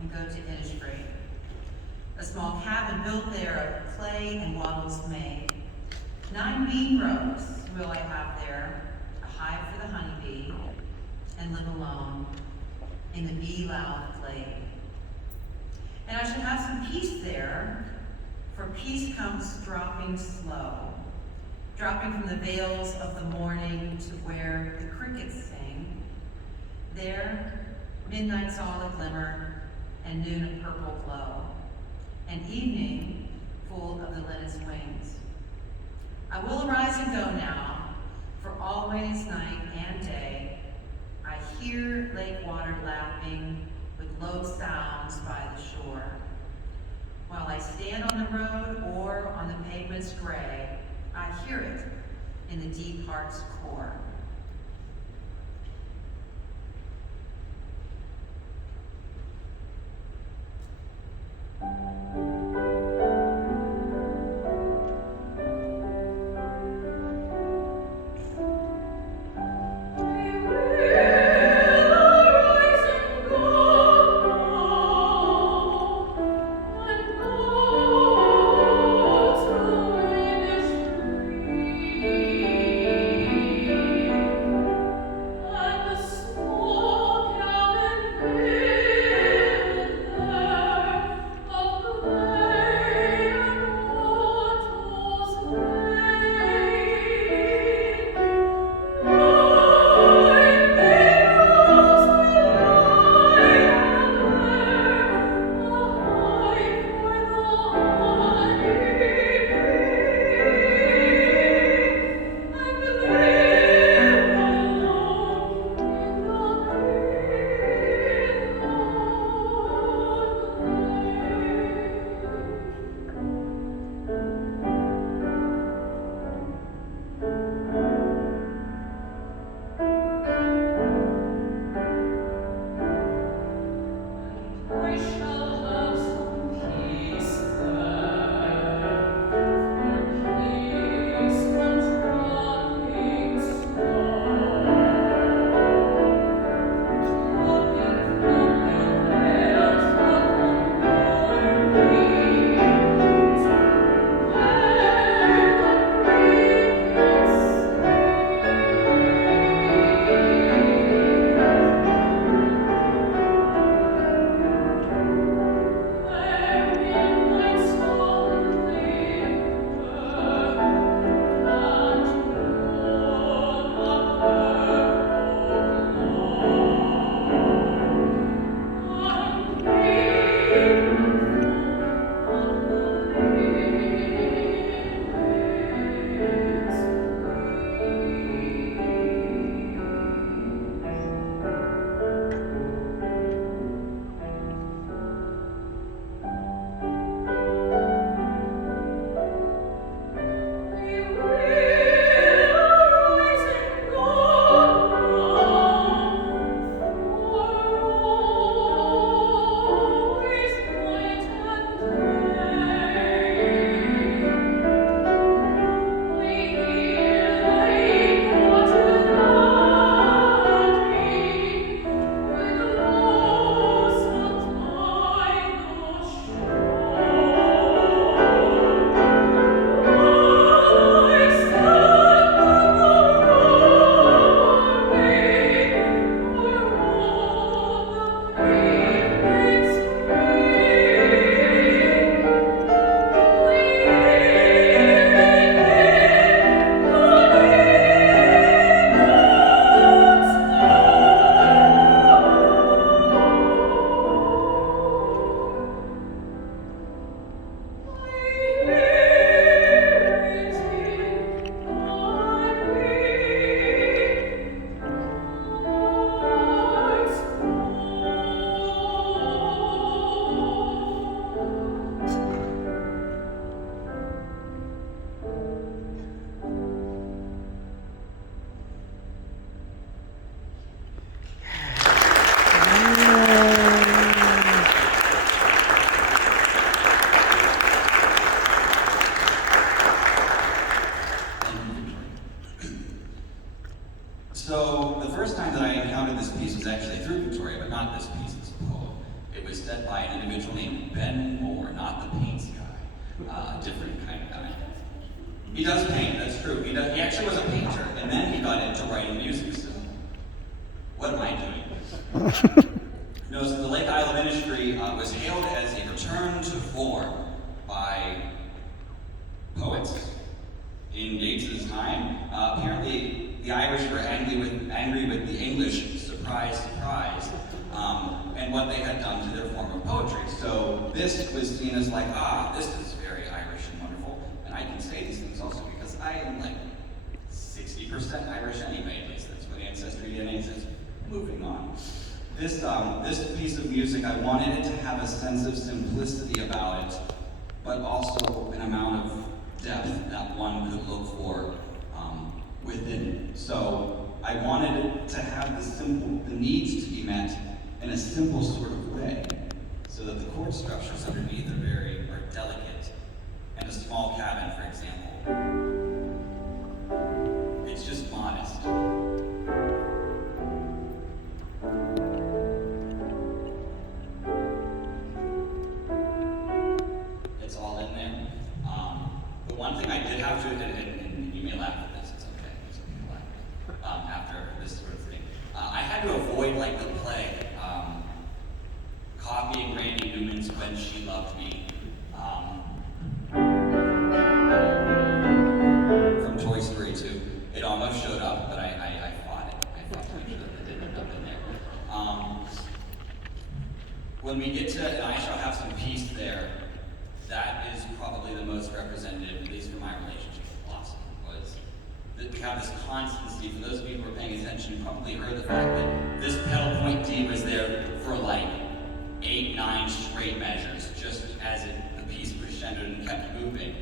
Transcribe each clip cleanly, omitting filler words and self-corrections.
and go to Innisfree. A small cabin built there of clay and wattles made. 9 bean rows will I have there, a hive for the honeybee, and live alone in the bee-loud glade. And I should have some peace there, for peace comes dropping slow, dropping from the veils of the morning to where the crickets sing. There, midnight's all a glimmer, and noon a purple glow, and evening full of the linnet's wings. I will arise and go now, for always night and day, I hear lake water lapping with low sounds by the shore. While I stand on the road or on the pavement's gray, I hear it in the deep heart's core. set by an individual named Ben Moore, not the paints guy, a different kind of guy. He does paint, that's true. He actually was a painter, and then he got into writing music, so what am I doing? No, so the Lake Isle Ministry was hailed as a return to form by poets in Gates's time. Apparently, the Irish were angry with the English, surprise, surprise, and what they had done to their form of poetry. So this was seen as like, this is very Irish and wonderful. And I can say these things also because I am like 60% Irish anyway, at least that's what Ancestry DNA says. Moving on. This piece of music, I wanted it to have a sense of simplicity about it, but also an amount of depth that one could look for within it. So I wanted it to have the needs to be met in a simple sort of way, so that the chord structures underneath are delicate. And a small cabin, for example, it's just modest. It's all in there. The one thing I did have to, and you may laugh at this, it's okay to laugh after this sort of thing. I had to avoid like the plague, copying Randy Newman's When She Loved Me. From Toy Story 2. It almost showed up, but I fought it. I fought to make sure that it didn't end up in there. When we get to, and I shall have some peace there, that is probably the most representative, at least for my relationship with Blossom, was that we have this constancy. For those of you who are paying attention, you probably heard the fact that this pedal point D was there for like 8, 9 straight measures, just as the piece crescendoed and kept moving.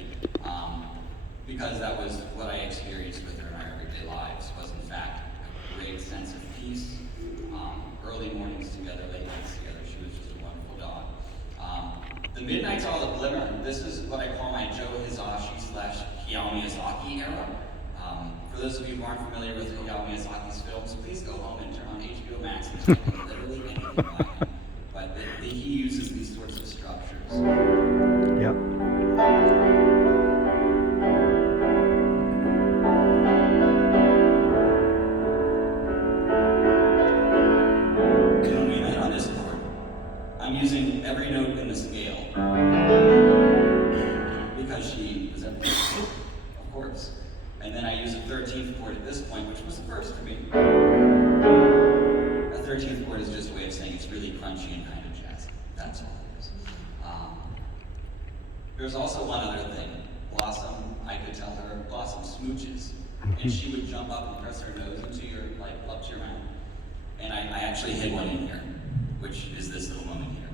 Because that was what I experienced with her in our everyday lives, was in fact a great sense of peace. Early mornings together, late nights together. She was just a wonderful dog. The Midnight's All a Glimmer. This is what I call my Joe Hisaishi / Hayao Miyazaki era. For those of you who aren't familiar with Hayao Miyazaki's films, please go home and turn on HBO Max and check out literally anything by him. But he uses these sorts of structures. Yep. When we met on this chord, I'm using every note in the scale because she was at the of course. And then I use a 13th chord at this point, which was the first to me. A 13th chord is just a way of saying it's really crunchy and kind of jazzy. That's all it is. There's also one other thing. Blossom, I could tell her, Blossom smooches. And she would jump up and press her nose into your, like, up to your mouth. And I actually hid one in here, which is this little moment here.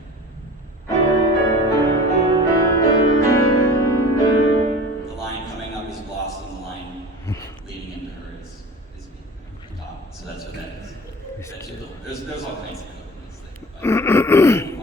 The line coming up is Blossom, the line leading into her is me. So that's what that is. That's your little, there's all kinds of code in this thing.